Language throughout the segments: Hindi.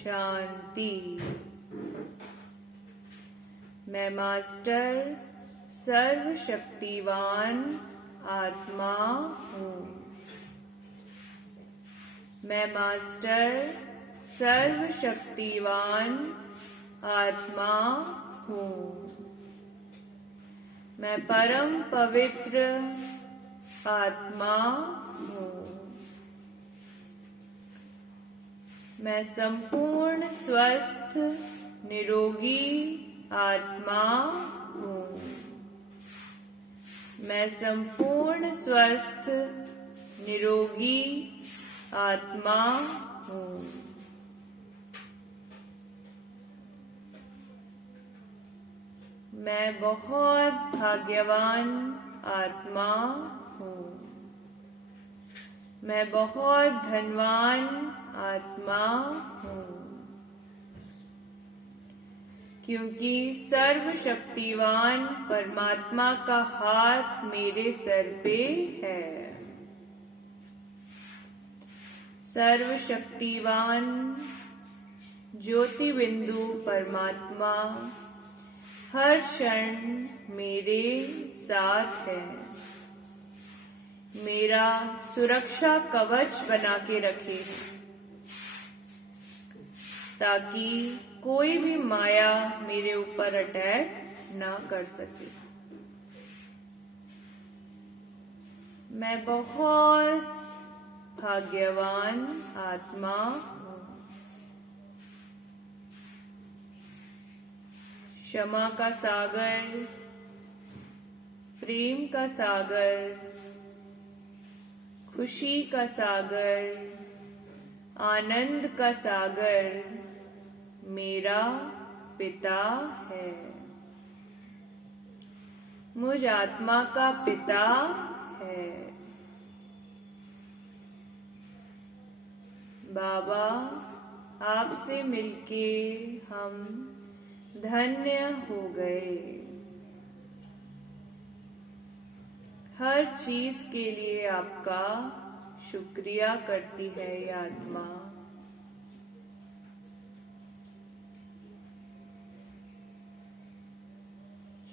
शांति। मैं मास्टर सर्वशक्तिवान आत्मा हूँ। मैं मास्टर सर्वशक्तिवान आत्मा हूँ। मैं परम पवित्र आत्मा हूँ। मैं संपूर्ण स्वस्थ निरोगी आत्मा हूँ। मैं संपूर्ण स्वस्थ निरोगी आत्मा हूँ। मैं बहुत भाग्यवान आत्मा हूँ। मैं बहुत धनवान आत्मा हूँ, क्योंकि सर्वशक्तिवान परमात्मा का हाथ मेरे सर पे है। सर्वशक्तिवान ज्योति बिंदु परमात्मा हर क्षण मेरे साथ है। मेरा सुरक्षा कवच बना के रखे, ताकि कोई भी माया मेरे ऊपर अटैक ना कर सके। मैं बहुत भाग्यवान आत्मा हूँ। क्षमा का सागर, प्रेम का सागर, खुशी का सागर, आनंद का सागर मेरा पिता है। मुझ आत्मा का पिता है। बाबा, आपसे मिलके हम धन्य हो गए। हर चीज के लिए आपका शुक्रिया करती है ये आत्मा।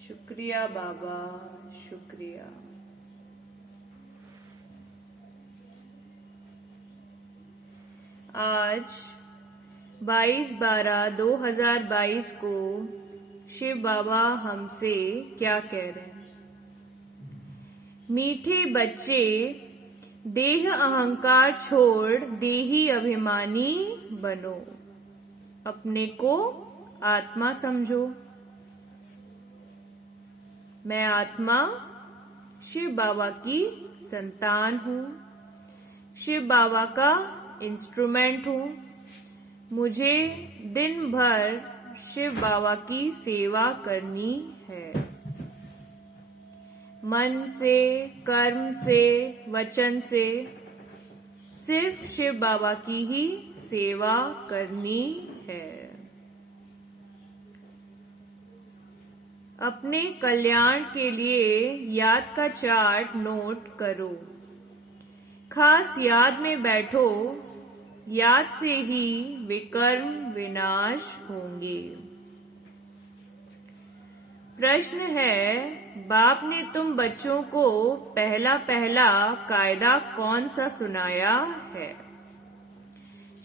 शुक्रिया बाबा, शुक्रिया। आज 22/12/2022 को शिव बाबा हमसे क्या कह रहे हैं? मीठे बच्चे, देह अहंकार छोड़ देही अभिमानी बनो। अपने को आत्मा समझो। मैं आत्मा शिव बाबा की संतान हूँ। शिव बाबा का इंस्ट्रूमेंट हूँ। मुझे दिन भर शिव बाबा की सेवा करनी है। मन से, कर्म से, वचन से सिर्फ शिव बाबा की ही सेवा करनी है। अपने कल्याण के लिए याद का चार्ट नोट करो। खास याद में बैठो। याद से ही विकर्म विनाश होंगे। प्रश्न है, बाप ने तुम बच्चों को पहला कायदा कौन सा सुनाया है?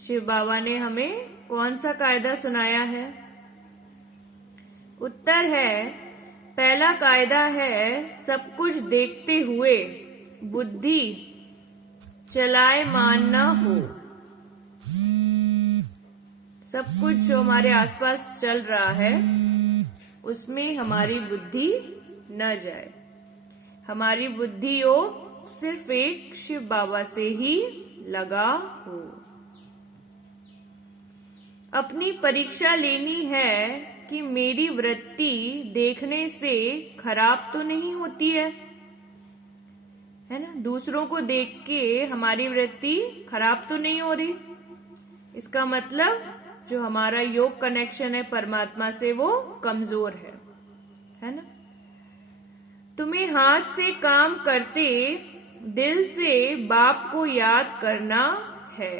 शिव बाबा ने हमें कौन सा कायदा सुनाया है? उत्तर है, पहला कायदा है, सब कुछ देखते हुए बुद्धि चलायमान न हो। सब कुछ जो हमारे आसपास चल रहा है उसमें हमारी बुद्धि न जाए। हमारी बुद्धि योग सिर्फ एक शिव बाबा से ही लगा हो। अपनी परीक्षा लेनी है कि मेरी वृत्ति देखने से खराब तो नहीं होती है ना? दूसरों को देख के हमारी वृत्ति खराब तो नहीं हो रही। इसका मतलब जो हमारा योग कनेक्शन है परमात्मा से वो कमजोर है ना? तुम्हें हाथ से काम करते दिल से बाप को याद करना है।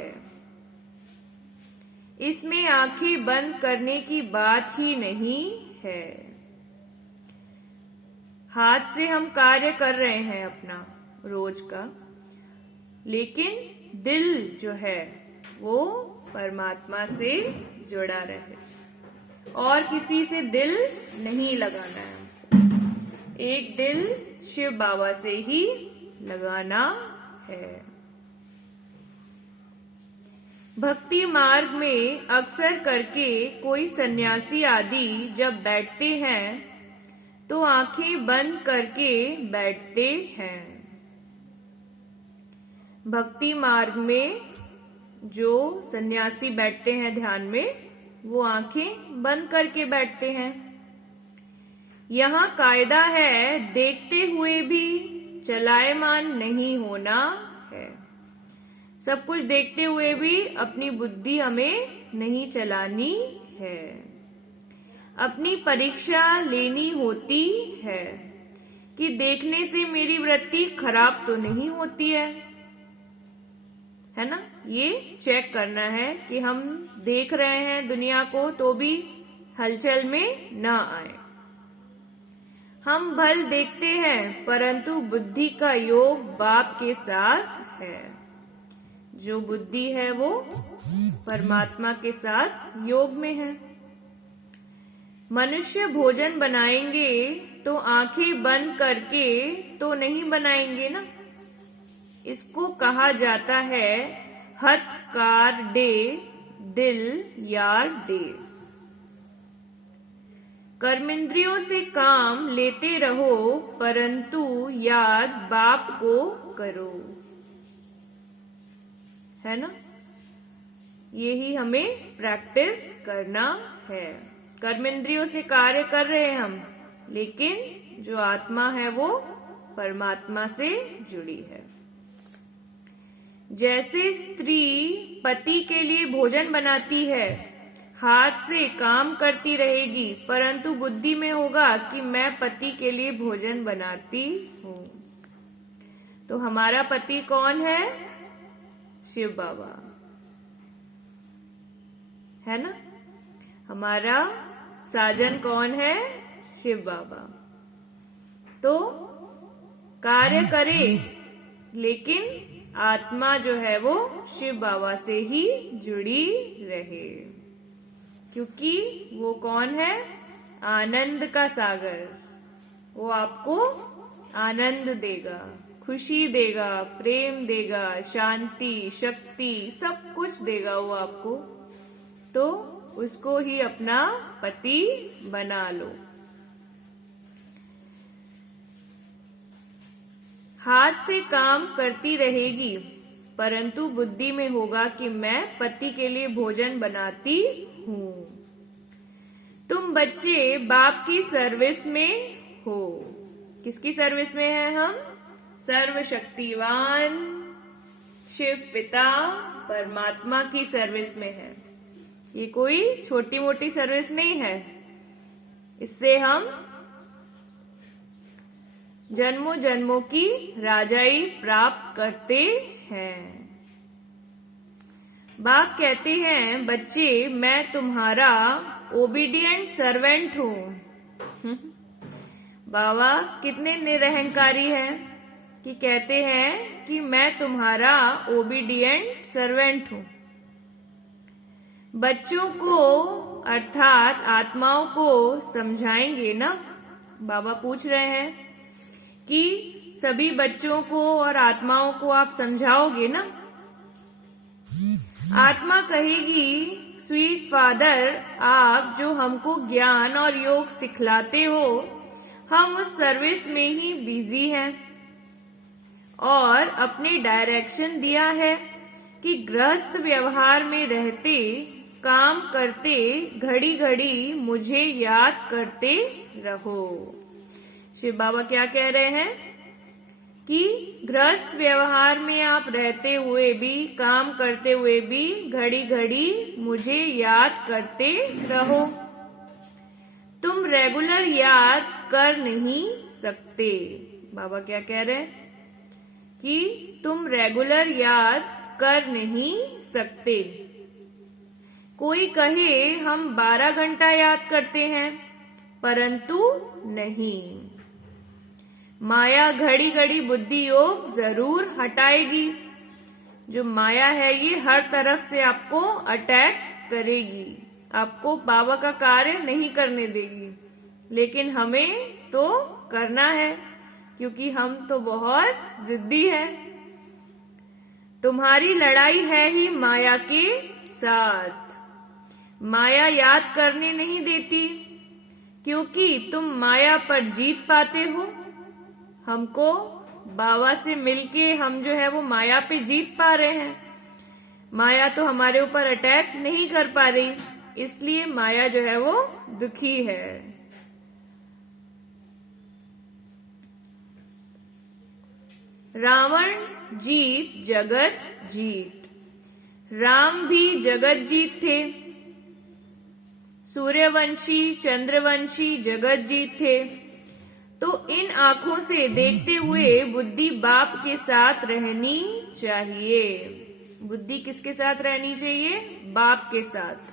इसमें आंखें बंद करने की बात ही नहीं है। हाथ से हम कार्य कर रहे हैं अपना रोज का, लेकिन दिल जो है वो परमात्मा से जुड़ा रहे और किसी से दिल नहीं लगाना है हमको। एक दिल शिव बाबा से ही लगाना है। भक्ति मार्ग में अक्सर करके कोई सन्यासी आदि जब बैठते हैं तो आंखें बंद करके बैठते हैं। भक्ति मार्ग में जो सन्यासी बैठते हैं ध्यान में, वो आंखें बंद करके बैठते हैं। यहाँ कायदा है देखते हुए भी चलायमान नहीं होना है। सब कुछ देखते हुए भी अपनी बुद्धि हमें नहीं चलानी है। अपनी परीक्षा लेनी होती है कि देखने से मेरी वृत्ति खराब तो नहीं होती है ना। ये चेक करना है कि हम देख रहे हैं दुनिया को तो भी हलचल में ना आए। हम भल देखते हैं परंतु बुद्धि का योग बाप के साथ है। जो बुद्धि है वो परमात्मा के साथ योग में है। मनुष्य भोजन बनाएंगे तो आंखें बंद करके तो नहीं बनाएंगे ना। इसको कहा जाता है हथकार डे दिल यार डे। कर्मेंद्रियों से काम लेते रहो परंतु याद बाप को करो, है ना। यही हमें प्रैक्टिस करना है। कर्मेंद्रियों से कार्य कर रहे हैं हम, लेकिन जो आत्मा है वो परमात्मा से जुड़ी है। जैसे स्त्री पति के लिए भोजन बनाती है, हाथ से काम करती रहेगी परंतु बुद्धि में होगा कि मैं पति के लिए भोजन बनाती हूँ। तो हमारा पति कौन है? शिव बाबा, है ना। हमारा साजन कौन है? शिव बाबा। तो कार्य करे लेकिन आत्मा जो है वो शिव बाबा से ही जुड़ी रहे, क्योंकि वो कौन है? आनंद का सागर। वो आपको आनंद देगा, खुशी देगा, प्रेम देगा, शांति, शक्ति, सब कुछ देगा वो आपको। तो उसको ही अपना पति बना लो। हाथ से काम करती रहेगी परंतु बुद्धि में होगा कि मैं पति के लिए भोजन बनाती हूँ। तुम बच्चे बाप की सर्विस में हो। किसकी सर्विस में है हम? सर्वशक्तिवान शिव पिता परमात्मा की सर्विस में है। ये कोई छोटी मोटी सर्विस नहीं है। इससे हम जन्मों जन्मों की राजाई प्राप्त करते हैं। बाप कहते हैं बच्चे मैं तुम्हारा ओबीडियंट सर्वेंट हूँ। बाबा कितने निरहंकारी हैं कि कहते हैं कि मैं तुम्हारा ओबीडियंट सर्वेंट हूँ। बच्चों को अर्थात आत्माओं को समझाएंगे ना। बाबा पूछ रहे हैं कि सभी बच्चों को और आत्माओं को आप समझाओगे ना। आत्मा कहेगी स्वीट फादर, आप जो हमको ज्ञान और योग सिखलाते हो, हम उस सर्विस में ही बिजी हैं और अपने डायरेक्शन दिया है कि गृहस्थ व्यवहार में रहते, काम करते, घड़ी घड़ी मुझे याद करते रहो। शिव बाबा क्या कह रहे हैं कि गृहस्थ व्यवहार में आप रहते हुए भी, काम करते हुए भी घड़ी घड़ी मुझे याद करते रहो। तुम रेगुलर याद कर नहीं सकते। बाबा क्या कह रहे हैं कि तुम रेगुलर याद कर नहीं सकते। कोई कहे हम 12 घंटा याद करते हैं, परंतु नहीं। माया घड़ी घड़ी बुद्धि योग जरूर हटाएगी। जो माया है ये हर तरफ से आपको अटैक करेगी, आपको बाबा का कार्य नहीं करने देगी, लेकिन हमें तो करना है क्योंकि हम तो बहुत जिद्दी हैं। तुम्हारी लड़ाई है ही माया के साथ। माया याद करने नहीं देती क्योंकि तुम माया पर जीत पाते हो। हमको बाबा से मिलके हम जो है वो माया पे जीत पा रहे हैं। माया तो हमारे ऊपर अटैक नहीं कर पा रही, इसलिए माया जो है वो दुखी है। रावण जीत जगत जीत। राम भी जगत जीत थे। सूर्यवंशी चंद्रवंशी जगत जीत थे। तो इन आंखों से देखते हुए बुद्धि बाप के साथ रहनी चाहिए। बुद्धि किसके साथ रहनी चाहिए? बाप के साथ,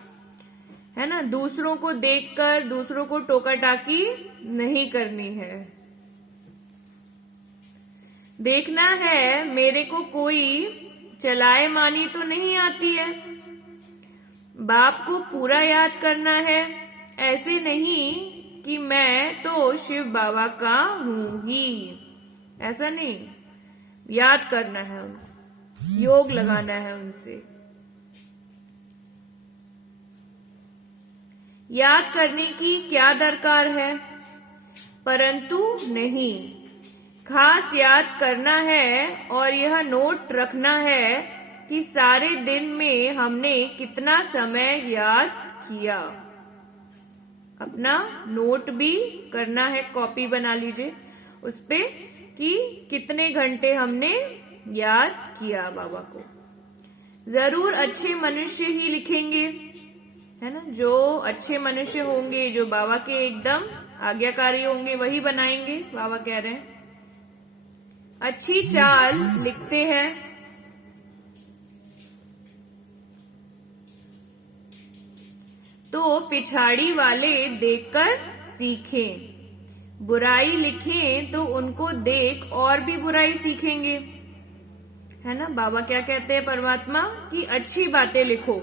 है ना। दूसरों को देखकर दूसरों को टोका टाकी नहीं करनी है। देखना है मेरे को कोई चलाए मानी तो नहीं आती है। बाप को पूरा याद करना है, ऐसे नहीं कि मैं तो शिव बाबा का हूं ही, ऐसा नहीं। याद करना है उनको, योग लगाना है उनसे। याद करने की क्या दरकार है, परंतु नहीं, खास याद करना है और यह नोट रखना है कि सारे दिन में हमने कितना समय याद किया। अपना नोट भी करना है, कॉपी बना लीजिए उस पे कि कितने घंटे हमने याद किया बाबा को। जरूर अच्छे मनुष्य ही लिखेंगे, है ना। जो अच्छे मनुष्य होंगे, जो बाबा के एकदम आज्ञाकारी होंगे, वही बनाएंगे, बाबा कह रहे हैं। अच्छी चाल लिखते हैं, तो पिछाड़ी वाले देखकर सीखें। बुराई लिखें तो उनको देख और भी बुराई सीखेंगे, है ना। बाबा क्या कहते हैं परमात्मा कि अच्छी बातें लिखो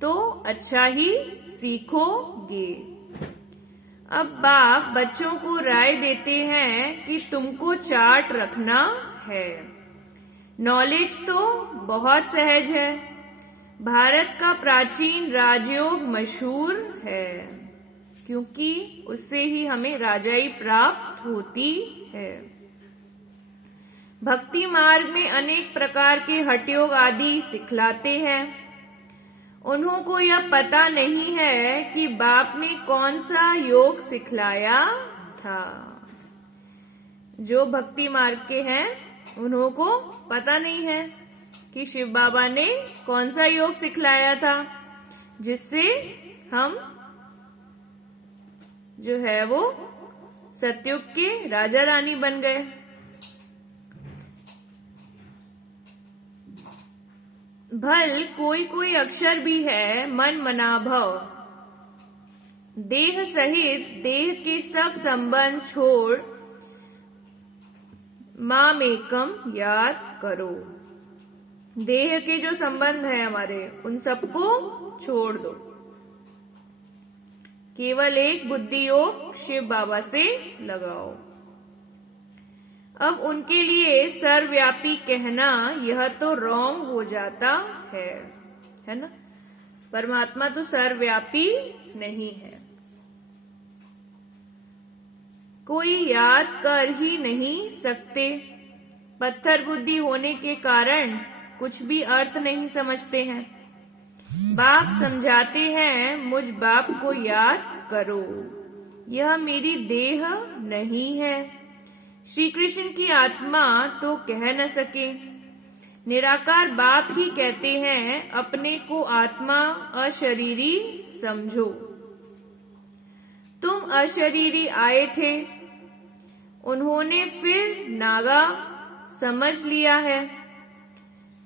तो अच्छा ही सीखोगे। अब बाप बच्चों को राय देते हैं कि तुमको चार्ट रखना है। नॉलेज तो बहुत सहज है। भारत का प्राचीन राजयोग मशहूर है क्योंकि उससे ही हमें राजाई प्राप्त होती है। भक्ति मार्ग में अनेक प्रकार के हठयोग आदि सिखलाते हैं। उन्हों को यह पता नहीं है कि बाप ने कौन सा योग सिखलाया था। जो भक्ति मार्ग के हैं उन्हों को पता नहीं है कि शिव बाबा ने कौन सा योग सिखलाया था जिससे हम जो है वो सतयुग के राजा रानी बन गए। भल कोई कोई अक्षर भी है मन मनाभव। देह सहित देह के सब संबंध छोड़ मामेकम याद करो। देह के जो संबंध है हमारे, उन सबको छोड़ दो। केवल एक बुद्धि योग शिव बाबा से लगाओ। अब उनके लिए सर्वव्यापी कहना यह तो रॉन्ग हो जाता है ना। परमात्मा तो सर्वव्यापी नहीं है। कोई याद कर ही नहीं सकते। पत्थर बुद्धि होने के कारण कुछ भी अर्थ नहीं समझते हैं। बाप समझाते हैं मुझ बाप को याद करो, यह मेरी देह नहीं है। श्री कृष्ण की आत्मा तो कह न सके। निराकार बाप ही कहते हैं अपने को आत्मा अशरीरी समझो। तुम अशरीरी आए थे, उन्होंने फिर नागा समझ लिया है।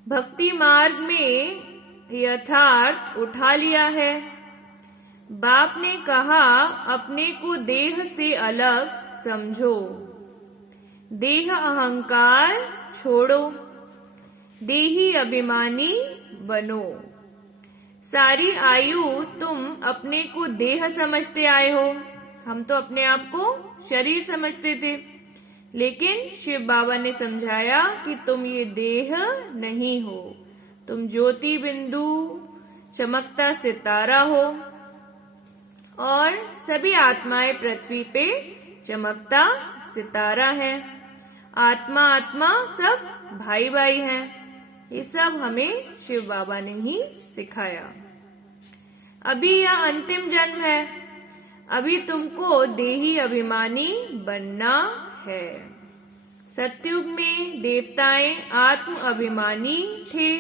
भक्ति मार्ग में यथार्थ उठा लिया है। बाप ने कहा अपने को देह से अलग समझो, देह अहंकार छोड़ो, देही अभिमानी बनो। सारी आयु तुम अपने को देह समझते आए हो। हम तो अपने आप को शरीर समझते थे, लेकिन शिव बाबा ने समझाया कि तुम ये देह नहीं हो, तुम ज्योति बिंदु चमकता सितारा हो और सभी आत्माएं पृथ्वी पे चमकता सितारा है। आत्मा आत्मा सब भाई भाई हैं। ये सब हमें शिव बाबा ने ही सिखाया। अभी यह अंतिम जन्म है, अभी तुमको देही अभिमानी बनना है। सतयुग में देवताएं आत्म अभिमानी थे।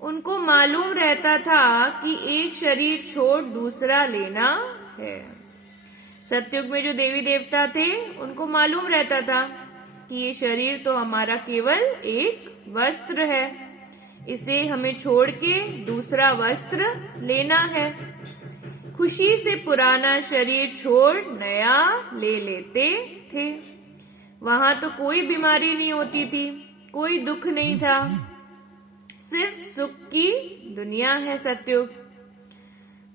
उनको मालूम रहता था कि एक शरीर छोड़ दूसरा लेना है। सतयुग में जो देवी देवता थे उनको मालूम रहता था कि ये शरीर तो हमारा केवल एक वस्त्र है, इसे हमें छोड़ के दूसरा वस्त्र लेना है। खुशी से पुराना शरीर छोड़ नया ले लेते थे। वहां तो कोई बीमारी नहीं होती थी, कोई दुख नहीं था, सिर्फ सुख की दुनिया है सतयुग।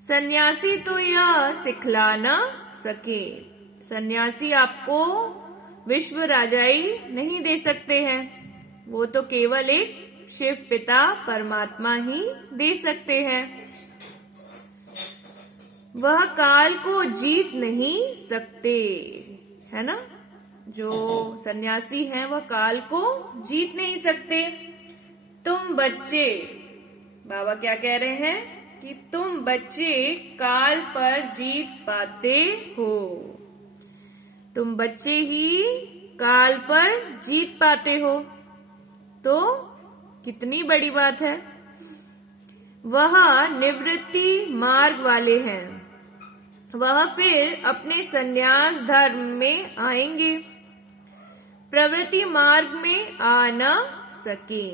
सन्यासी तो यह सिखला न सके। सन्यासी आपको विश्व राजाई नहीं दे सकते हैं, वो तो केवल एक शिव पिता परमात्मा ही दे सकते हैं। वह काल को जीत नहीं सकते, है ना। जो सन्यासी हैं वह काल को जीत नहीं सकते। तुम बच्चे, बाबा क्या कह रहे हैं कि तुम बच्चे काल पर जीत पाते हो। तुम बच्चे ही काल पर जीत पाते हो, तो कितनी बड़ी बात है। वह निवृत्ति मार्ग वाले हैं, वह फिर अपने संन्यास धर्म में आएंगे, प्रवृत्ति मार्ग में आ न सके।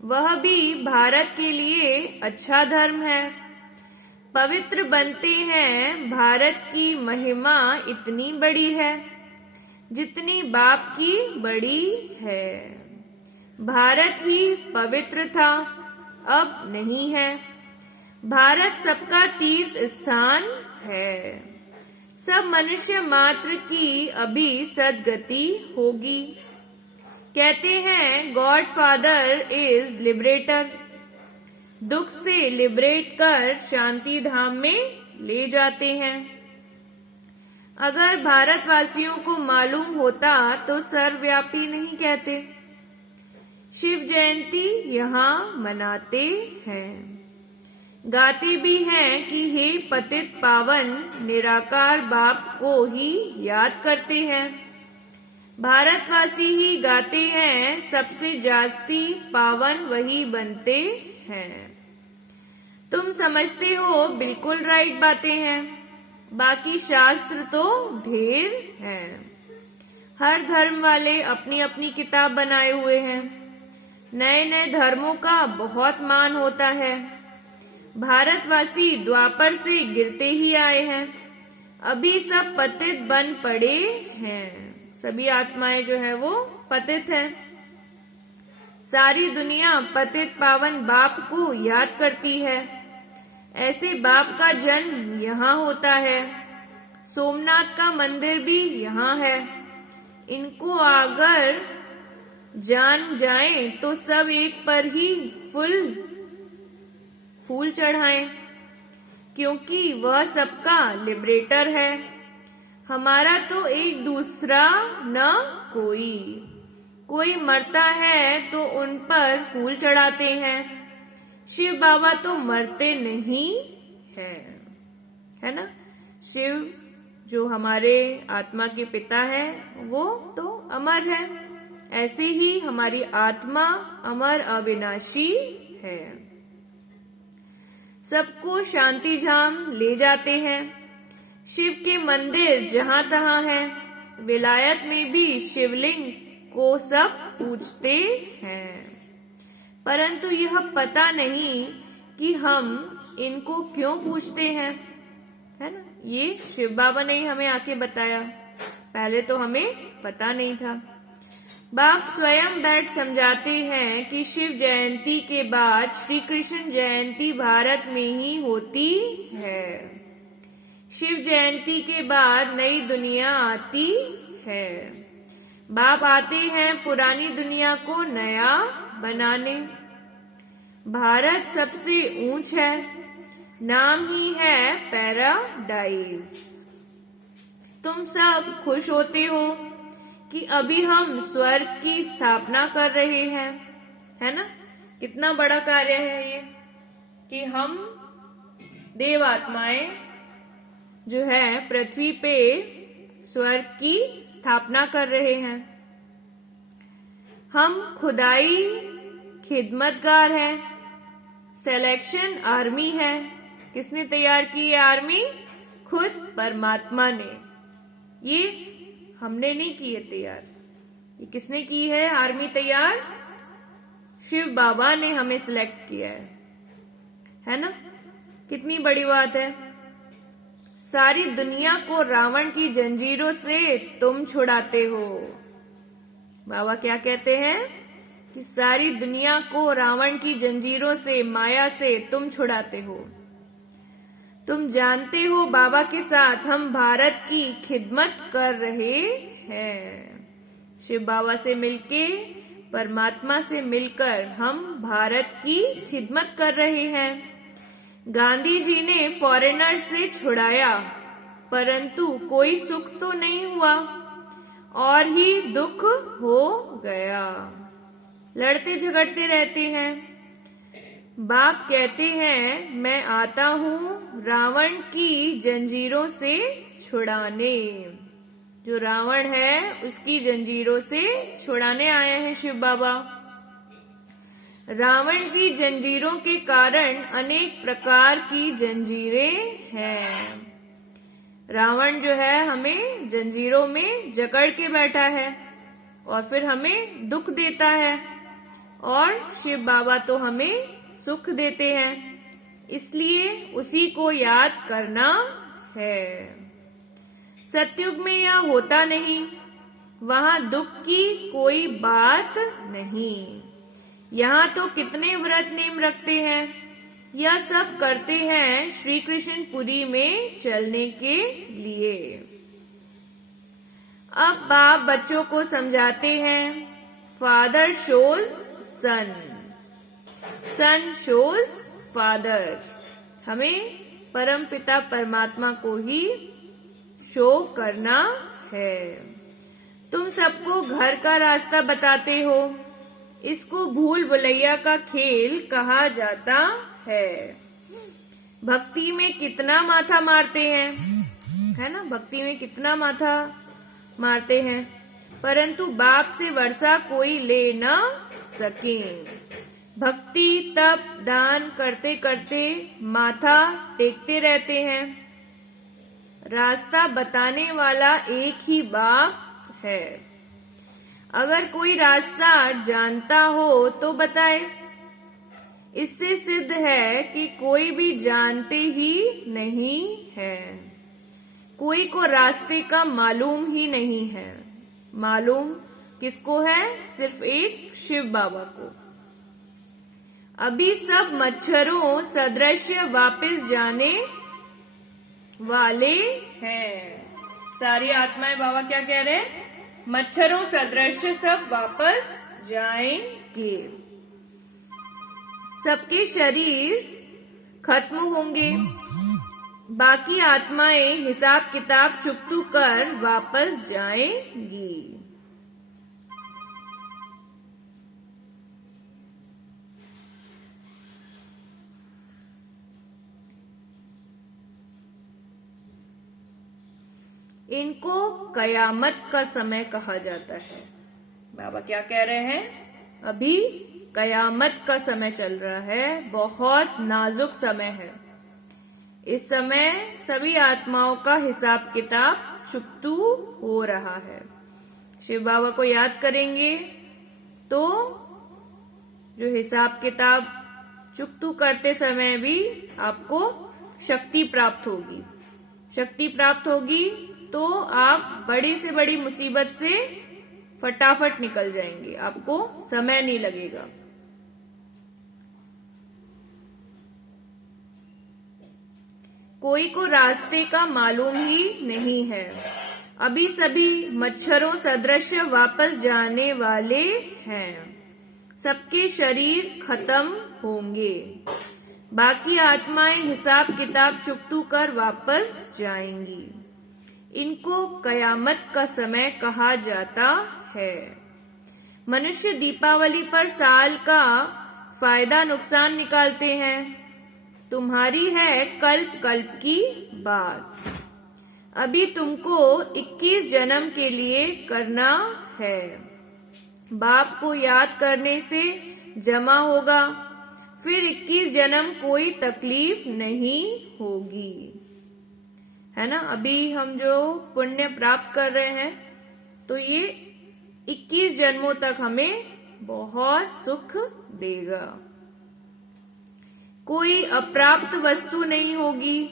वह भी भारत के लिए अच्छा धर्म है। पवित्र बनते हैं। भारत की महिमा इतनी बड़ी है जितनी बाप की बड़ी है। भारत ही पवित्र था, अब नहीं है। भारत सबका तीर्थ स्थान है। सब मनुष्य मात्र की अभी सदगति होगी। कहते हैं गॉड फादर इज लिबरेटर। दुख से लिबरेट कर शांति धाम में ले जाते हैं। अगर भारतवासियों को मालूम होता तो सर्वव्यापी नहीं कहते। शिव जयंती यहाँ मनाते हैं, गाते भी हैं कि हे पतित पावन निराकार बाप को ही याद करते हैं। भारतवासी ही गाते हैं सबसे जास्ती पावन वही बनते हैं। तुम समझते हो बिल्कुल राइट बातें हैं, बाकी शास्त्र तो ढेर हैं। हर धर्म वाले अपनी अपनी किताब बनाए हुए हैं। नए नए धर्मों का बहुत मान होता है। भारतवासी द्वापर से गिरते ही आए हैं, अभी सब पतित बन पड़े हैं। सभी आत्माएं जो है वो पतित हैं। सारी दुनिया पतित पावन बाप को याद करती है। ऐसे बाप का जन्म यहाँ होता है। सोमनाथ का मंदिर भी यहाँ है। इनको अगर जान जाएं तो सब एक पर ही फूल चढ़ाएं, क्योंकि वह सबका लिबरेटर है। हमारा तो एक दूसरा न कोई मरता है तो उन पर फूल चढ़ाते हैं। शिव बाबा तो मरते नहीं है ना। शिव जो हमारे आत्मा के पिता है वो तो अमर है। ऐसे ही हमारी आत्मा अमर अविनाशी है। सबको शांति धाम ले जाते हैं। शिव के मंदिर जहाँ तहाँ हैं। विलायत में भी शिवलिंग को सब पूजते हैं, परंतु यह पता नहीं कि हम इनको क्यों पूछते हैं, है ना। ये शिव बाबा ने ही हमें आके बताया, पहले तो हमें पता नहीं था। बाप स्वयं बैठ समझाते हैं कि शिव जयंती के बाद श्री कृष्ण जयंती भारत में ही होती है। शिव जयंती के बाद नई दुनिया आती है। बाप आते हैं पुरानी दुनिया को नया बनाने। भारत सबसे ऊंच है, नाम ही है पैराडाइज। तुम सब खुश होते हो कि अभी हम स्वर्ग की स्थापना कर रहे हैं, है ना। कितना बड़ा कार्य है ये कि हम देव आत्माएं जो है पृथ्वी पे स्वर्ग की स्थापना कर रहे हैं। हम खुदाई खिदमतगार हैं, सिलेक्शन आर्मी है। किसने तैयार की ये आर्मी? खुद परमात्मा ने। ये हमने नहीं की है तैयार, ये किसने की है आर्मी तैयार? शिव बाबा ने हमें सिलेक्ट किया है ना। कितनी बड़ी बात है। सारी दुनिया को रावण की जंजीरों से तुम छुड़ाते हो। बाबा क्या कहते हैं कि सारी दुनिया को रावण की जंजीरों से, माया से तुम छुड़ाते हो। तुम जानते हो बाबा के साथ हम भारत की खिदमत कर रहे हैं। शिव बाबा से मिलके, परमात्मा से मिलकर हम भारत की खिदमत कर रहे हैं। गांधी जी ने फॉरेनर से छुड़ाया, परंतु कोई सुख तो नहीं हुआ और ही दुख हो गया। लड़ते झगड़ते रहते हैं। बाप कहते हैं मैं आता हूँ रावण की जंजीरों से छुड़ाने। जो रावण है उसकी जंजीरों से छुड़ाने आए हैं शिव बाबा। रावण की जंजीरों के कारण अनेक प्रकार की जंजीरें हैं। रावण जो है हमें जंजीरों में जकड़ के बैठा है और फिर हमें दुख देता है, और शिव बाबा तो हमें सुख देते हैं, इसलिए उसी को याद करना है। सतयुग में यह होता नहीं, वहां दुख की कोई बात नहीं। यहाँ तो कितने व्रत नेम रखते हैं, यह सब करते हैं श्री कृष्ण पुरी में चलने के लिए। अब बाप बच्चों को समझाते हैं, फादर शोज सन, सन शोज फादर। हमें परम पिता परमात्मा को ही शो करना है। तुम सबको घर का रास्ता बताते हो। इसको भूल भुलैया का खेल कहा जाता है। भक्ति में कितना माथा मारते हैं, है ना। भक्ति में कितना माथा मारते हैं, परंतु बाप से वर्षा कोई ले न सके। भक्ति तप दान करते करते माथा टेकते रहते हैं। रास्ता बताने वाला एक ही बाप है। अगर कोई रास्ता जानता हो तो बताए। इससे सिद्ध है कि कोई भी जानते ही नहीं है। कोई को रास्ते का मालूम ही नहीं है। मालूम किसको है? सिर्फ एक शिव बाबा को। अभी सब मच्छरों सदृश वापस जाने वाले हैं। सारी आत्माएं बाबा क्या कह रहे हैं? मच्छरों सदृश सब वापस जाएंगे। सबके शरीर खत्म होंगे, बाकी आत्माएं हिसाब किताब चुकतू कर वापस जाएंगी। इनको कयामत का समय कहा जाता है। बाबा क्या कह रहे हैं? अभी कयामत का समय चल रहा है, बहुत नाजुक समय है। इस समय सभी आत्माओं का हिसाब किताब चुकतू हो रहा है। शिव बाबा को याद करेंगे तो जो हिसाब किताब चुकतू करते समय भी आपको शक्ति प्राप्त होगी। शक्ति प्राप्त होगी तो आप बड़ी से बड़ी मुसीबत से फटाफट निकल जाएंगे, आपको समय नहीं लगेगा। कोई को रास्ते का मालूम ही नहीं है। अभी सभी मच्छरों सदृश वापस जाने वाले हैं। सबके शरीर खत्म होंगे। बाकी आत्माएं हिसाब किताब चुकतू कर वापस जाएंगी। इनको कयामत का समय कहा जाता है। मनुष्य दीपावली पर साल का फायदा नुकसान निकालते हैं। तुम्हारी है कल्प कल्प की बात। अभी तुमको 21 जन्म के लिए करना है। बाप को याद करने से जमा होगा, फिर 21 जन्म कोई तकलीफ नहीं होगी, है ना। अभी हम जो पुण्य प्राप्त कर रहे हैं तो ये 21 जन्मों तक हमें बहुत सुख देगा। कोई अप्राप्त वस्तु नहीं होगी।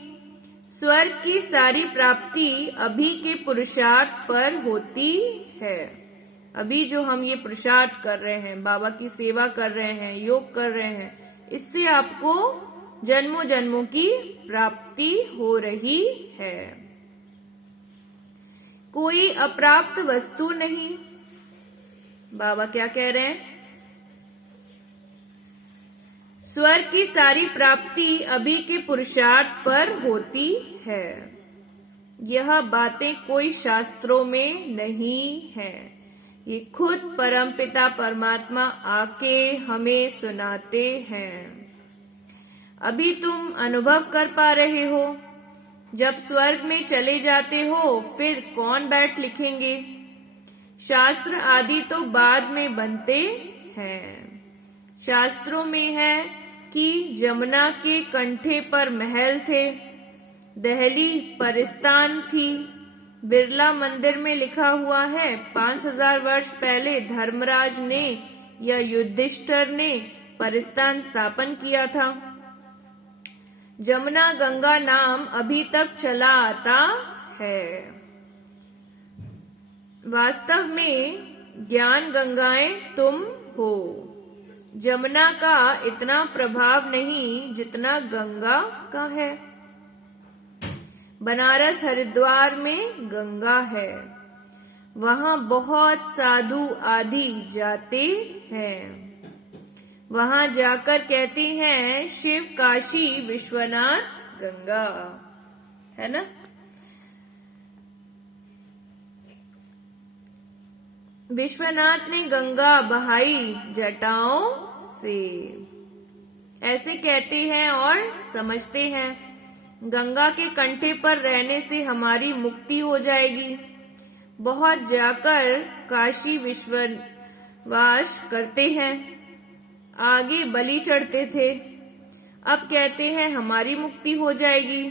स्वर्ग की सारी प्राप्ति अभी के पुरुषार्थ पर होती है। अभी जो हम ये पुरुषार्थ कर रहे हैं, बाबा की सेवा कर रहे हैं, योग कर रहे हैं, इससे आपको जन्मों जन्मों की प्राप्ति हो रही है। कोई अप्राप्त वस्तु नहीं। बाबा क्या कह रहे हैं? स्वर्ग की सारी प्राप्ति अभी के पुरुषार्थ पर होती है। यह बातें कोई शास्त्रों में नहीं है। ये खुद परमपिता परमात्मा आके हमें सुनाते हैं। अभी तुम अनुभव कर पा रहे हो। जब स्वर्ग में चले जाते हो फिर कौन बैठ लिखेंगे? शास्त्र आदि तो बाद में बनते हैं। शास्त्रों में है कि जमुना के कंठे पर महल थे, दहली परिस्तान थी। बिरला मंदिर में लिखा हुआ है 5000 वर्ष पहले धर्मराज ने या युधिष्ठिर ने परिस्तान स्थापन किया था। जमुना गंगा नाम अभी तक चला आता है। वास्तव में ज्ञान गंगाएं तुम हो। जमुना का इतना प्रभाव नहीं जितना गंगा का है। बनारस हरिद्वार में गंगा है। वहाँ बहुत साधु आदि जाते हैं। वहाँ जाकर कहते हैं शिव काशी विश्वनाथ गंगा, है ना। विश्वनाथ ने गंगा बहाई जटाओं से, ऐसे कहते हैं और समझते हैं। गंगा के कंठे पर रहने से हमारी मुक्ति हो जाएगी। बहुत जाकर काशी विश्ववास करते हैं। आगे बलि चढ़ते थे। अब कहते हैं हमारी मुक्ति हो जाएगी।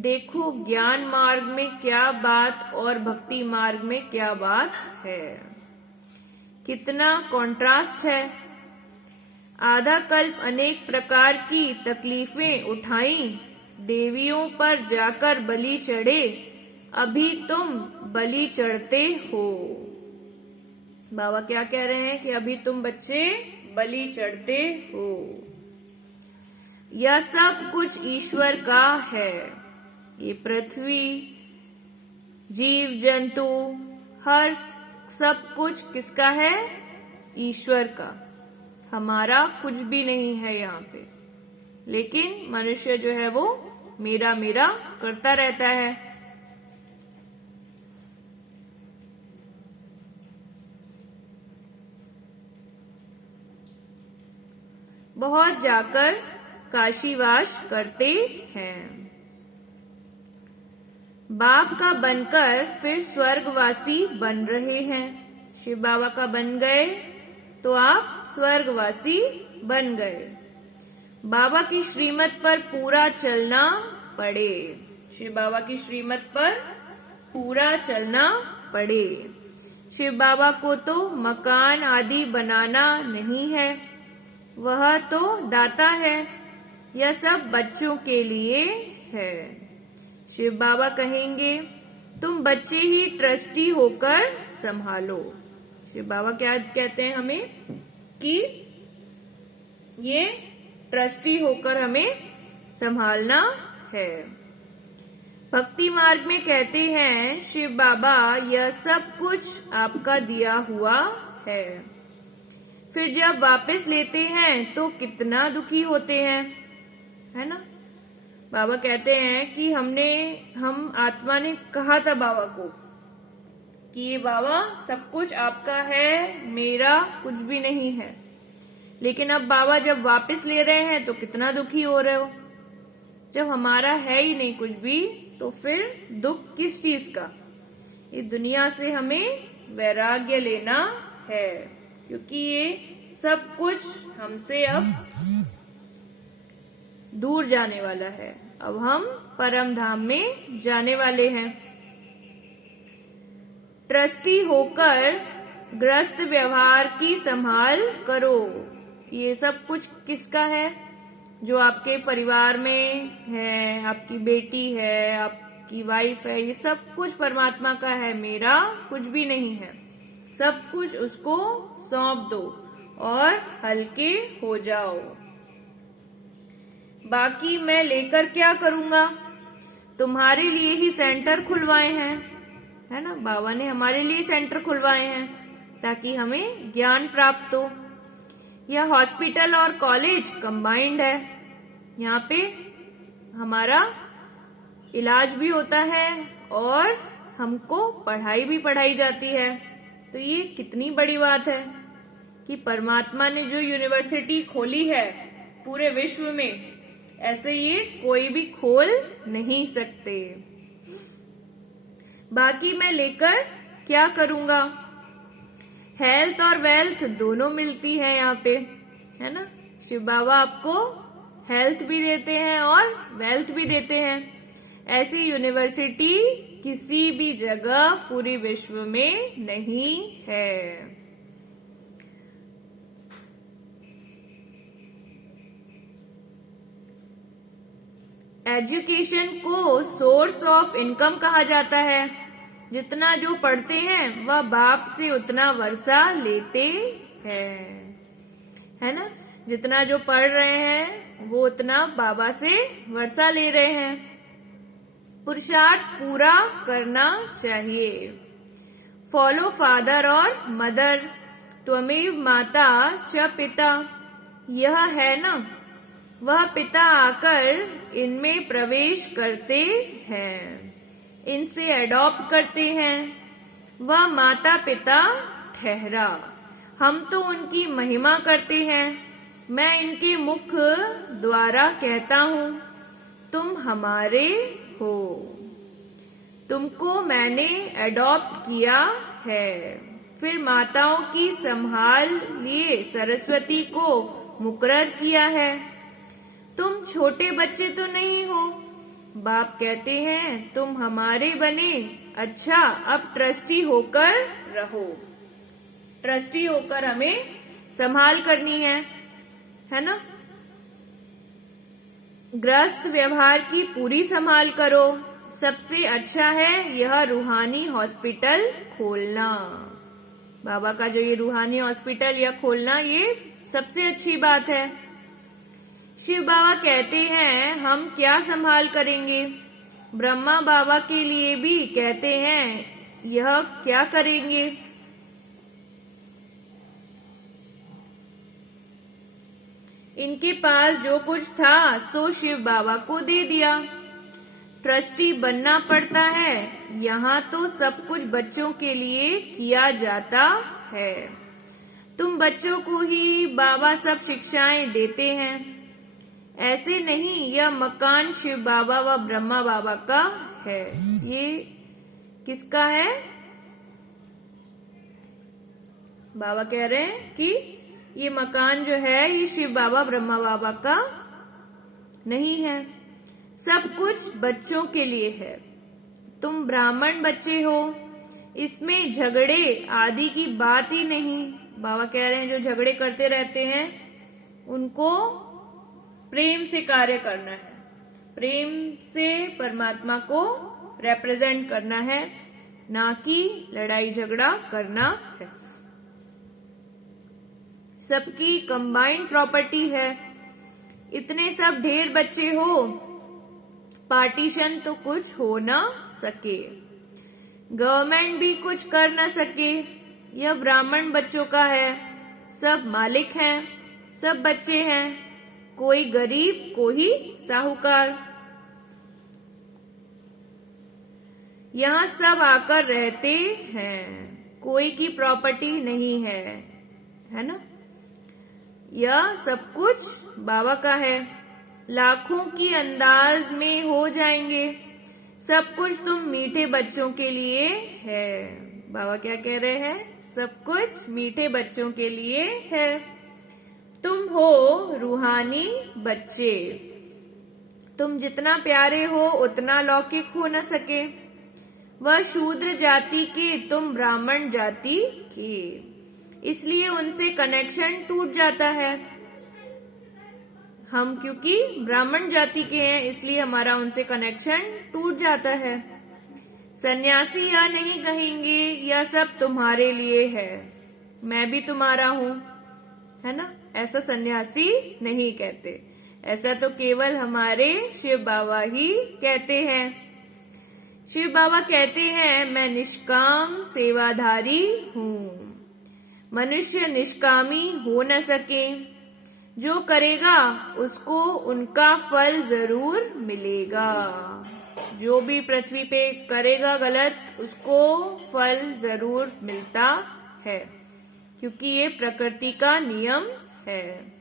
देखो ज्ञान मार्ग में क्या बात और भक्ति मार्ग में क्या बात है। कितना कॉन्ट्रास्ट है। आधा कल्प अनेक प्रकार की तकलीफें उठाई, देवियों पर जाकर बलि चढ़े। अभी तुम बलि चढ़ते हो। बाबा क्या कह रहे हैं कि अभी तुम बच्चे बलि चढ़ते हो। यह सब कुछ ईश्वर का है। ये पृथ्वी, जीव जंतु, हर सब कुछ किसका है? ईश्वर का। हमारा कुछ भी नहीं है यहाँ पे। लेकिन मनुष्य जो है वो मेरा मेरा करता रहता है। बहुत जाकर काशीवास करते हैं। बाप का बनकर फिर स्वर्गवासी बन रहे हैं। शिव बाबा का बन गए तो आप स्वर्गवासी बन गए। बाबा की श्रीमत पर पूरा चलना पड़े। शिव बाबा की श्रीमत पर पूरा चलना पड़े। शिव बाबा को तो मकान आदि बनाना नहीं है। वह तो दाता है, यह सब बच्चों के लिए है। शिव बाबा कहेंगे तुम बच्चे ही ट्रस्टी होकर संभालो। शिव बाबा क्या कहते हैं हमें कि ये ट्रस्टी होकर हमें संभालना है। भक्ति मार्ग में कहते हैं शिव बाबा यह सब कुछ आपका दिया हुआ है। फिर जब वापस लेते हैं तो कितना दुखी होते हैं, है ना। बाबा कहते हैं कि हम आत्मा ने कहा था बाबा को कि ये बाबा सब कुछ आपका है, मेरा कुछ भी नहीं है। लेकिन अब बाबा जब वापस ले रहे हैं तो कितना दुखी हो रहे हो। जब हमारा है ही नहीं कुछ भी तो फिर दुख किस चीज का। इस दुनिया से हमें वैराग्य लेना है, क्योंकि ये सब कुछ हमसे अब दूर जाने वाला है। अब हम परम धाम में जाने वाले हैं। ट्रस्टी होकर ग्रस्त व्यवहार की संभाल करो। ये सब कुछ किसका है? जो आपके परिवार में है, आपकी बेटी है, आपकी वाइफ है, ये सब कुछ परमात्मा का है, मेरा कुछ भी नहीं है। सब कुछ उसको सौंप दो और हल्के हो जाओ। बाकी मैं लेकर क्या करूंगा? तुम्हारे लिए ही सेंटर खुलवाए हैं, है ना। बाबा ने हमारे लिए सेंटर खुलवाए हैं ताकि हमें ज्ञान प्राप्त हो। यह हॉस्पिटल और कॉलेज कंबाइंड है। यहाँ पे हमारा इलाज भी होता है और हमको पढ़ाई भी पढ़ाई जाती है। तो ये कितनी बड़ी बात है कि परमात्मा ने जो यूनिवर्सिटी खोली है पूरे विश्व में, ऐसे ये कोई भी खोल नहीं सकते। बाकी मैं लेकर क्या करूंगा? हेल्थ और वेल्थ दोनों मिलती है यहाँ पे, है ना। शिव बाबा आपको हेल्थ भी देते हैं और वेल्थ भी देते हैं। ऐसी यूनिवर्सिटी किसी भी जगह पूरी विश्व में नहीं है। एजुकेशन को सोर्स ऑफ इनकम कहा जाता है। जितना जो पढ़ते हैं वह बाप से उतना वर्षा लेते हैं, है ना। जितना जो पढ़ रहे हैं वो उतना बाबा से वर्षा ले रहे हैं। पुरुषार्थ पूरा करना चाहिए। फॉलो फादर और मदर, त्वमेव माता च पिता। यह है ना, वह पिता आकर इनमें प्रवेश करते हैं, इनसे एडॉप्ट करते हैं। वह माता पिता ठहरा, हम तो उनकी महिमा करते हैं। मैं इनके मुख द्वारा कहता हूँ तुम हमारे हो, तुमको मैंने एडॉप्ट किया है। फिर माताओं की संभाल लिए सरस्वती को मुकर्रर किया है। तुम छोटे बच्चे तो नहीं हो। बाप कहते हैं तुम हमारे बने, अच्छा अब ट्रस्टी होकर रहो। ट्रस्टी होकर हमें संभाल करनी है ना। ग्रस्त व्यवहार की पूरी संभाल करो। सबसे अच्छा है यह रूहानी हॉस्पिटल खोलना। बाबा का जो ये रूहानी हॉस्पिटल या खोलना, ये सबसे अच्छी बात है। शिव बाबा कहते हैं हम क्या संभाल करेंगे। ब्रह्मा बाबा के लिए भी कहते हैं यह क्या करेंगे। इनके पास जो कुछ था सो शिव बाबा को दे दिया। ट्रस्टी बनना पड़ता है। यहाँ तो सब कुछ बच्चों के लिए किया जाता है। तुम बच्चों को ही बाबा सब शिक्षाएं देते हैं। ऐसे नहीं, यह मकान शिव बाबा व ब्रह्मा बाबा का है। ये किसका है? बाबा कह रहे हैं कि ये मकान जो है ये शिव बाबा ब्रह्मा बाबा का नहीं है, सब कुछ बच्चों के लिए है। तुम ब्राह्मण बच्चे हो, इसमें झगड़े आदि की बात ही नहीं। बाबा कह रहे हैं जो झगड़े करते रहते हैं उनको प्रेम से कार्य करना है, प्रेम से परमात्मा को रिप्रेजेंट करना है, ना कि लड़ाई झगड़ा करना है। सबकी कंबाइंड प्रॉपर्टी है। इतने सब ढेर बच्चे हो, पार्टीशन तो कुछ हो ना सके, गवर्नमेंट भी कुछ कर ना सके। यह ब्राह्मण बच्चों का है, सब मालिक हैं, सब बच्चे हैं, कोई गरीब कोई साहूकार। यहाँ सब आकर रहते हैं, कोई की प्रॉपर्टी नहीं है ना। यह सब कुछ बाबा का है, लाखों की अंदाज में हो जाएंगे। सब कुछ तुम मीठे बच्चों के लिए है। बाबा क्या कह रहे हैं? सब कुछ मीठे बच्चों के लिए है। तुम हो रूहानी बच्चे, तुम जितना प्यारे हो उतना लौकिक हो न सके। वह शूद्र जाति के, तुम ब्राह्मण जाति के, इसलिए उनसे कनेक्शन टूट जाता है। हम क्योंकि ब्राह्मण जाति के हैं, इसलिए हमारा उनसे कनेक्शन टूट जाता है। सन्यासी यह नहीं कहेंगे यह सब तुम्हारे लिए है, मैं भी तुम्हारा हूँ, है ना। ऐसा सन्यासी नहीं कहते, ऐसा तो केवल हमारे शिव बाबा ही कहते हैं। शिव बाबा कहते हैं मैं निष्काम सेवाधारी हूँ। मनुष्य निष्कामी हो न सके, जो करेगा उसको उनका फल जरूर मिलेगा। जो भी पृथ्वी पे करेगा गलत, उसको फल जरूर मिलता है, क्योंकि ये प्रकृति का नियम है।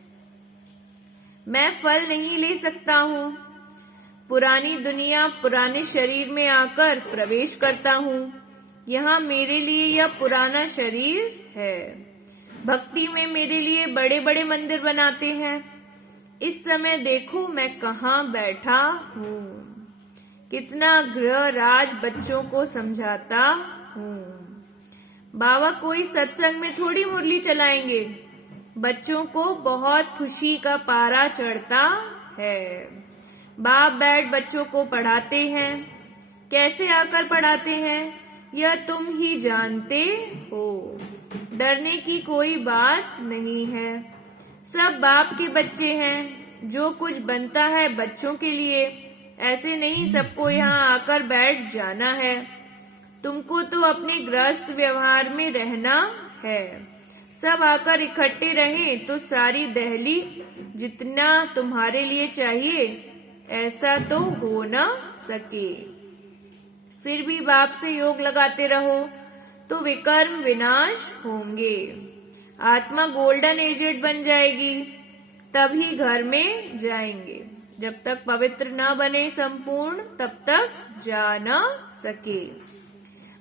मैं फल नहीं ले सकता हूँ। पुरानी दुनिया पुराने शरीर में आकर प्रवेश करता हूँ। यहाँ मेरे लिए यह पुराना शरीर है। भक्ति में मेरे लिए बड़े बड़े मंदिर बनाते हैं। इस समय देखो मैं कहाँ बैठा हूँ, कितना गृह राज बच्चों को समझाता हूँ। बाबा कोई सत्संग में थोड़ी मुरली चलाएंगे, बच्चों को बहुत खुशी का पारा चढ़ता है। बाप बैठ बच्चों को पढ़ाते हैं। कैसे आकर पढ़ाते हैं यह तुम ही जानते हो। डरने की कोई बात नहीं है। सब बाप के बच्चे हैं। जो कुछ बनता है बच्चों के लिए, ऐसे नहीं सबको यहाँ आकर बैठ जाना है। तुमको तो अपने गृहस्थ व्यवहार में रहना है। सब आकर इकट्ठे रहें तो सारी दहली जितना तुम्हारे लिए चाहिए ऐसा तो हो न सके। फिर भी बाप से योग लगाते रहो तो विकर्म विनाश होंगे। आत्मा गोल्डन एजेड बन जाएगी, तभी घर में जाएंगे। जब तक पवित्र न बने संपूर्ण, तब तक जा न सके।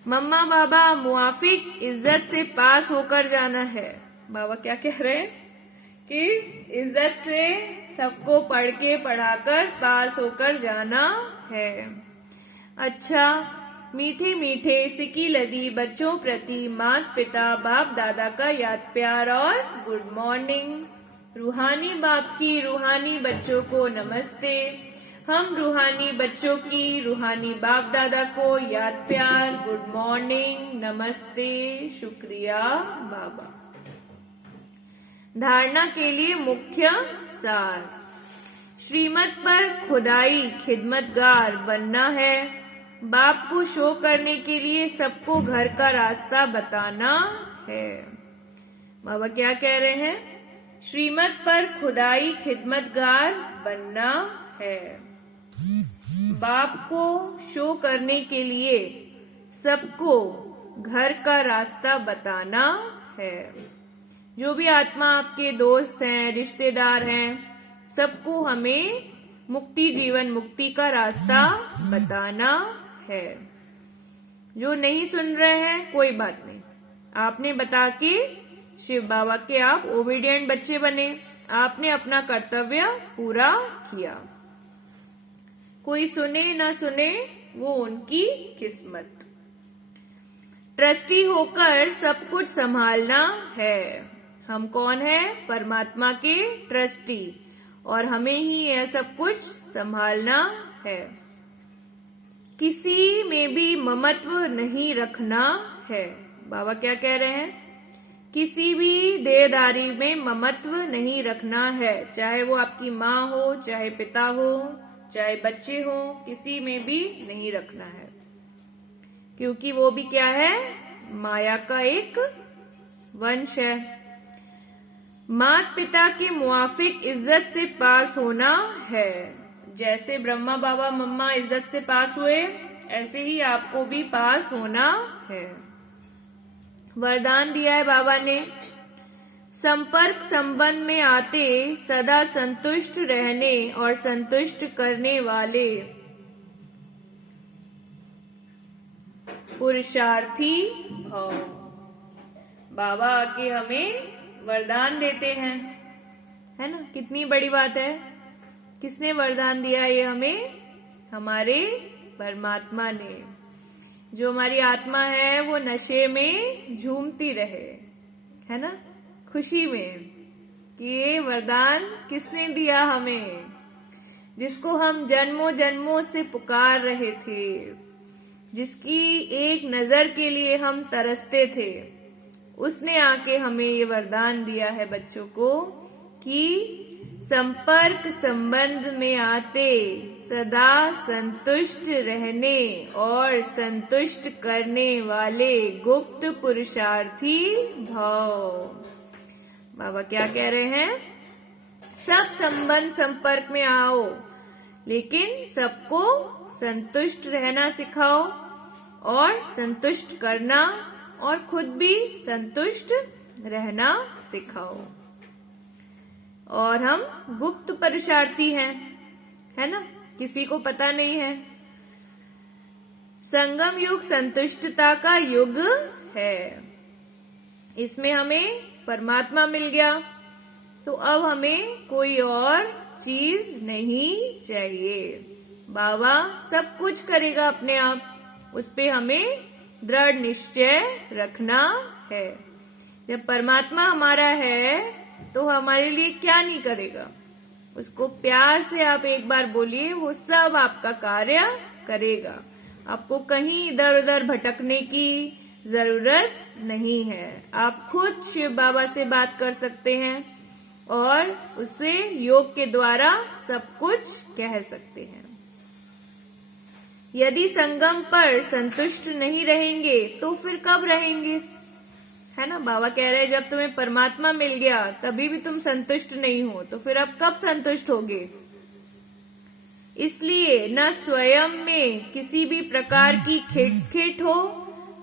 मम्मा बाबा मुआफिक इज्जत से पास होकर जाना है। बाबा क्या कह रहे हैं कि इज्जत से सबको पढ़ के पढ़ाकर पास होकर जाना है। अच्छा, मीठे मीठे सिकी लदी बच्चों प्रति माता पिता बाप दादा का याद प्यार और गुड मॉर्निंग। रूहानी बाप की रूहानी बच्चों को नमस्ते। हम रूहानी बच्चों की रूहानी बाप दादा को याद प्यार, गुड मॉर्निंग, नमस्ते, शुक्रिया बाबा। धारणा के लिए मुख्य सार। श्रीमत पर खुदाई खिदमतगार बनना है। बाप को शो करने के लिए सबको घर का रास्ता बताना है। बाबा क्या कह रहे हैं? श्रीमत पर खुदाई खिदमतगार बनना है। बाप को शो करने के लिए सबको घर का रास्ता बताना है। जो भी आत्मा आपके दोस्त हैं, रिश्तेदार हैं, सबको हमें मुक्ति जीवन मुक्ति का रास्ता बताना है। जो नहीं सुन रहे हैं कोई बात नहीं, आपने बता के शिव बाबा के आप ओबीडिएंट बच्चे बने। आपने अपना कर्तव्य पूरा किया। कोई सुने ना सुने वो उनकी किस्मत। ट्रस्टी होकर सब कुछ संभालना है। हम कौन है? परमात्मा के ट्रस्टी, और हमें ही यह सब कुछ संभालना है। किसी में भी ममत्व नहीं रखना है। बाबा क्या कह रहे हैं? किसी भी देहधारी में ममत्व नहीं रखना है, चाहे वो आपकी माँ हो, चाहे पिता हो, चाहे बच्चे हो, किसी में भी नहीं रखना है, क्योंकि वो भी क्या है? माया का एक वंश है। माता पिता के मुआफिक इज्जत से पास होना है। जैसे ब्रह्मा बाबा मम्मा इज्जत से पास हुए, ऐसे ही आपको भी पास होना है। वरदान दिया है बाबा ने, संपर्क संबंध में आते सदा संतुष्ट रहने और संतुष्ट करने वाले पुरुषार्थी भव। बाबा आके हमें वरदान देते हैं, है ना? कितनी बड़ी बात है। किसने वरदान दिया ये हमें? हमारे परमात्मा ने। जो हमारी आत्मा है वो नशे में झूमती रहे, है ना, खुशी में, कि ये वरदान किसने दिया हमें, जिसको हम जन्मों जन्मों से पुकार रहे थे, जिसकी एक नजर के लिए हम तरसते थे। उसने आके हमें ये वरदान दिया है बच्चों को कि संपर्क संबंध में आते सदा संतुष्ट रहने और संतुष्ट करने वाले गुप्त पुरुषार्थी भव। बाबा क्या कह रहे हैं? सब संबंध संपर्क में आओ, लेकिन सबको संतुष्ट रहना सिखाओ और संतुष्ट करना, और खुद भी संतुष्ट रहना सिखाओ। और हम गुप्त पुरुषार्थी हैं, है ना, किसी को पता नहीं है। संगम युग संतुष्टता का युग है। इसमें हमें परमात्मा मिल गया, तो अब हमें कोई और चीज नहीं चाहिए। बाबा सब कुछ करेगा अपने आप, उस पे हमें दृढ़ निश्चय रखना है। जब परमात्मा हमारा है तो हमारे लिए क्या नहीं करेगा। उसको प्यार से आप एक बार बोलिए, वो सब आपका कार्य करेगा। आपको कहीं इधर उधर भटकने की जरूरत नहीं है। आप खुद शिव बाबा से बात कर सकते हैं और उससे योग के द्वारा सब कुछ कह सकते हैं। यदि संगम पर संतुष्ट नहीं रहेंगे तो फिर कब रहेंगे, है ना? बाबा कह रहे हैं जब तुम्हें परमात्मा मिल गया तभी भी तुम संतुष्ट नहीं हो, तो फिर अब कब संतुष्ट होगे? इसलिए न स्वयं में किसी भी प्रकार की खिटखिट हो,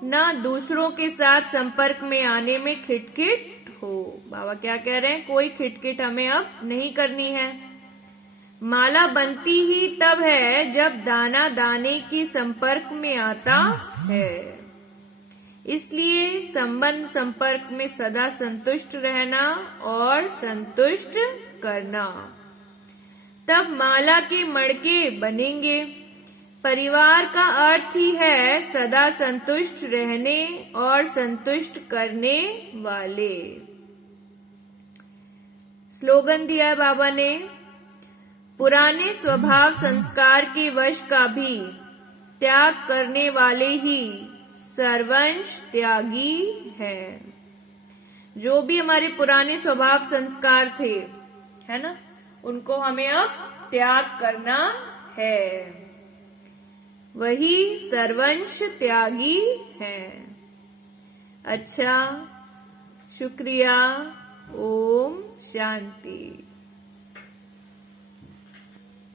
न दूसरों के साथ संपर्क में आने में खिटखिट हो। बाबा क्या कह रहे हैं? कोई खिटखिट हमें अब नहीं करनी है। माला बनती ही तब है जब दाना दाने के संपर्क में आता है। इसलिए संबंध संपर्क में सदा संतुष्ट रहना और संतुष्ट करना, तब माला के मड़के बनेंगे। परिवार का अर्थ ही है सदा संतुष्ट रहने और संतुष्ट करने वाले। स्लोगन दिया है बाबा ने, पुराने स्वभाव संस्कार के वश का भी त्याग करने वाले ही सर्वंश त्यागी है। जो भी हमारे पुराने स्वभाव संस्कार थे, है ना, उनको हमें अब त्याग करना है। वही सर्वंश त्यागी है। अच्छा, शुक्रिया। ओम शांति।